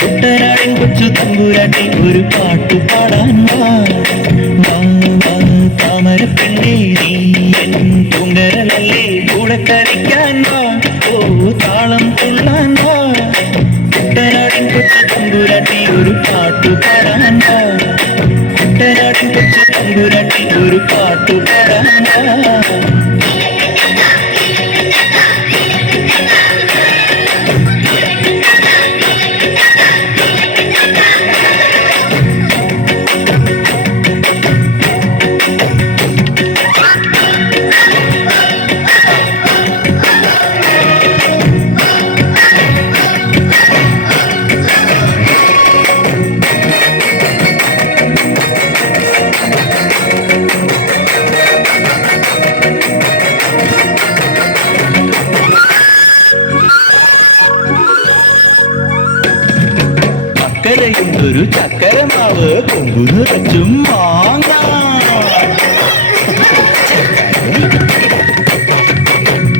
കുട്ടനാടൻ കൊച്ചു തമ്പുരാട്ടി ഒരു പാട്ടു പാടാൻ വാ. താമരപ്പെണ്ണേ നീ എൻ പൂങ്കരളല്ലേ കൂടെ കളിക്കാൻ വാ. ഓ താളം തുള്ളാൻ വാ. കുട്ടനാടൻ കൊച്ചു തമ്പുരാട്ടി ഒരു പാട്ടു പാടാൻ വാ. കുട്ടനാടൻ കൊച്ചു തമ്പുരാട്ടി ഒരു പാട്ടു പാടാൻ വാ. ചക്കരയുണ്ടൊരു ചക്കരമാവ് കൊമ്പു നിറച്ചും മാങ്ങ.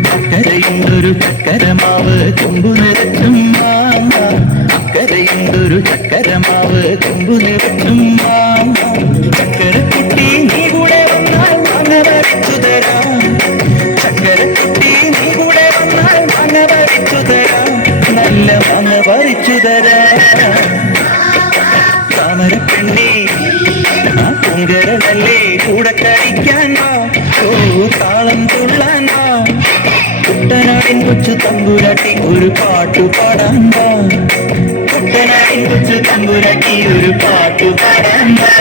ചക്കരയുണ്ടൊരു ചക്കരമാവ് കൊമ്പു നിറച്ചും മാങ്ങ. ചക്കരയുണ്ടൊരു ചക്കരമാവ് കൊമ്പു നിറച്ചും മാങ്ങ. ചക്കരക്കുട്ടി നീ കൂടെ വന്നാൽ മാങ്ങ വരച്ചു തരാം. ചക്കരക്കുട്ടി നീ കൂടെ വന്നാൽ മാങ്ങ വരച്ചു തരാം. നല്ല മാങ്ങ വരച്ചു തരാം. താമരപ്പെണ്ണേ ആ പൊങ്കരളല്ലേ കൂടെ കളിക്കാൻ വാ. ഓ താളം തുള്ളാൻ വാ. കുട്ടനാടൻ കൊച്ചു തമ്പുരാട്ടി ഒരു പാട്ടു പാടാൻ വാ. കുട്ടനാടൻ കൊച്ചു തമ്പുരാട്ടി ഒരു പാട്ടു പാടാൻ വാ.